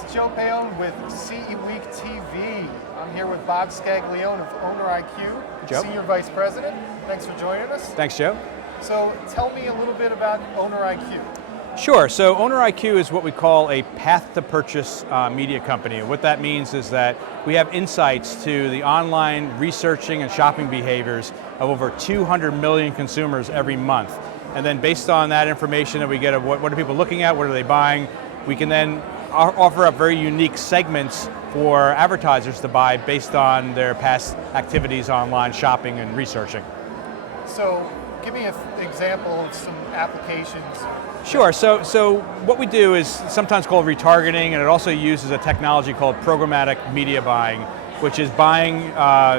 It's Joe Paone with CE Week TV. I'm here with Bob Scaglione of OwnerIQ, Joe. Senior Vice President. Thanks for joining us. Thanks, Joe. So tell me a little bit about OwnerIQ. Sure, so OwnerIQ is what we call a path-to-purchase media company. What that means is that we have insights to the online researching and shopping behaviors of over 200 million consumers every month. And then based on that information that we get of what are people looking at, what are they buying, we can then offer up very unique segments for advertisers to buy based on their past activities online, shopping and researching. So give me an example of some applications. Sure, so what we do is sometimes called retargeting, and it also uses a technology called programmatic media buying, which is buying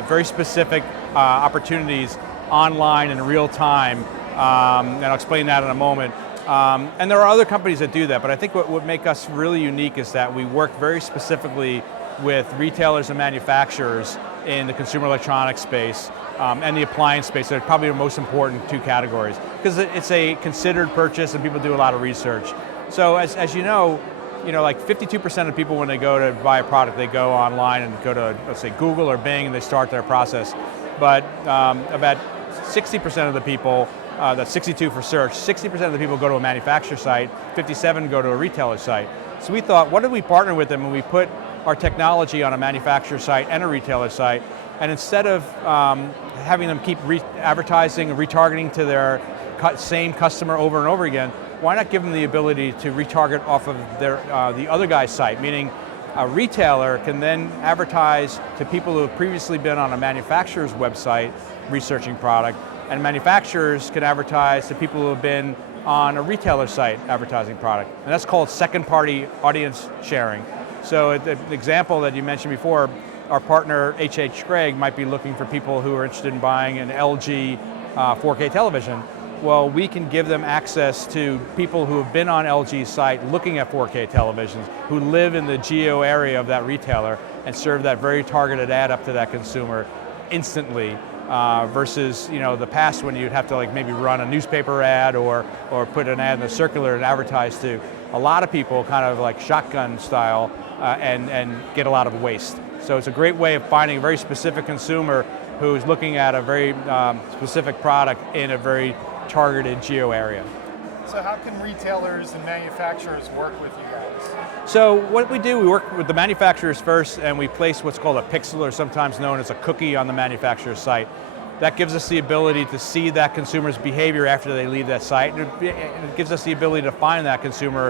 very specific opportunities online in real time, and I'll explain that in a moment. And there are other companies that do that, but I think what would make us really unique is that we work very specifically with retailers and manufacturers in the consumer electronics space and the appliance space. They're probably the most important two categories because it's a considered purchase and people do a lot of research. So as you know, like 52% of people when they go to buy a product, they go online and go to, let's say, Google or Bing and they start their process. But about 60% of the people, that's 62 for search, 60% of the people go to a manufacturer site, 57 go to a retailer site. So we thought, what if we partner with them and we put our technology on a manufacturer site and a retailer site, and instead of having them keep advertising and retargeting to their same customer over and over again, why not give them the ability to retarget off of the other guy's site, meaning a retailer can then advertise to people who have previously been on a manufacturer's website researching product, and manufacturers can advertise to people who have been on a retailer site advertising product. And that's called second-party audience sharing. So the example that you mentioned before, our partner H.H. Gregg might be looking for people who are interested in buying an LG 4K television. Well, we can give them access to people who have been on LG's site looking at 4K televisions, who live in the geo area of that retailer, and serve that very targeted ad up to that consumer instantly. Versus the past when you'd have to maybe run a newspaper ad or put an ad in the circular and advertise to a lot of people kind of like shotgun style and get a lot of waste. So it's a great way of finding a very specific consumer who's looking at a very specific product in a very targeted geo area. So how can retailers and manufacturers work with you guys? So what we do, we work with the manufacturers first and we place what's called a pixel, or sometimes known as a cookie, on the manufacturer's site. That gives us the ability to see that consumer's behavior after they leave that site. And it gives us the ability to find that consumer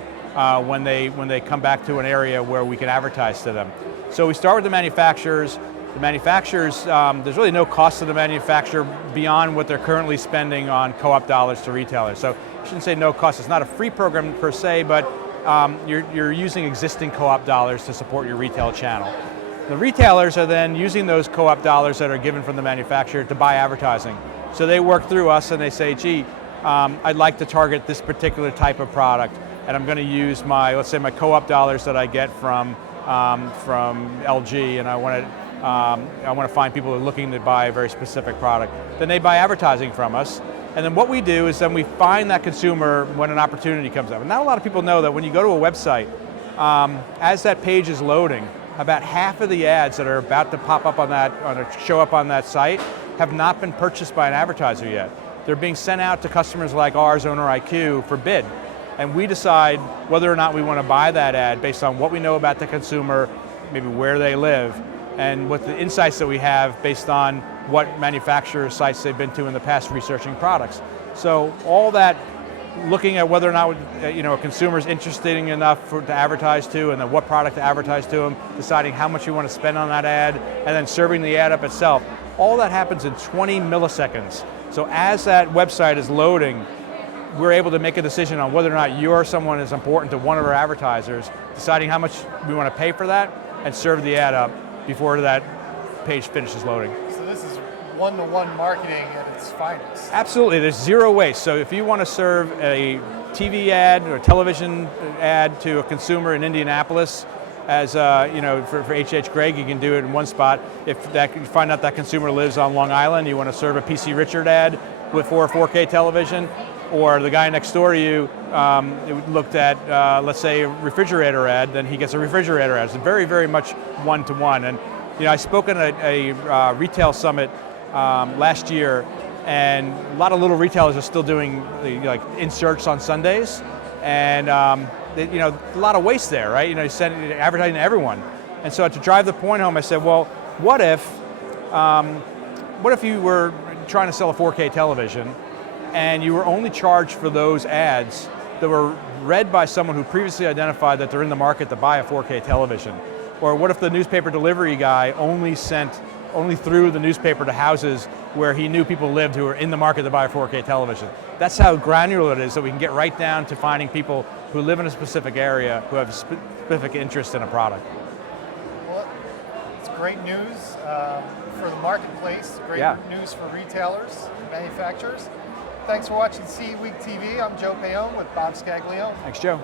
when they come back to an area where we can advertise to them. So we start with the manufacturers. The manufacturers, there's really no cost to the manufacturer beyond what they're currently spending on co-op dollars to retailers. So I shouldn't say no cost, it's not a free program per se, but you're using existing co-op dollars to support your retail channel. The retailers are then using those co-op dollars that are given from the manufacturer to buy advertising. So they work through us and they say, gee, I'd like to target this particular type of product, and I'm going to use let's say my co-op dollars that I get from LG, and I want to find people who are looking to buy a very specific product. Then they buy advertising from us. And then what we do is then we find that consumer when an opportunity comes up. And not a lot of people know that when you go to a website, as that page is loading, about half of the ads that are about to pop up show up on that site have not been purchased by an advertiser yet. They're being sent out to customers like ours, OwnerIQ, for bid. And we decide whether or not we want to buy that ad based on what we know about the consumer, maybe where they live, and what the insights that we have based on what manufacturer sites they've been to in the past researching products. So all that, looking at whether or not a consumer's interested enough to advertise to, and then what product to advertise to them, deciding how much you want to spend on that ad, and then serving the ad up itself. All that happens in 20 milliseconds. So as that website is loading, we're able to make a decision on whether or not you're someone is important to one of our advertisers, deciding how much we want to pay for that, and serve the ad up before that page finishes loading. So this is one-to-one marketing at its finest. Absolutely, there's zero waste. So if you want to serve a TV ad or a television ad to a consumer in Indianapolis, as for H.H. Gregg, you can do it in one spot. If you find out that consumer lives on Long Island, you want to serve a PC Richard ad for a 4K television, or the guy next door to you looked at, let's say, a refrigerator ad, then he gets a refrigerator ad. It's very, very much one-to-one. And I spoke at a retail summit last year, and a lot of little retailers are still doing like inserts on Sundays, and a lot of waste there, right? You send advertising to everyone. And so to drive the point home, I said, well, what if you were trying to sell a 4K television, and you were only charged for those ads that were read by someone who previously identified that they're in the market to buy a 4K television? Or what if the newspaper delivery guy only threw the newspaper to houses where he knew people lived who were in the market to buy a 4K television? That's how granular it is, that we can get right down to finding people who live in a specific area who have specific interest in a product. Well, it's great news for the marketplace, great news for retailers, manufacturers. Thanks for watching CE Week TV. I'm Joe Paone with Bob Scaglione. Thanks, Joe.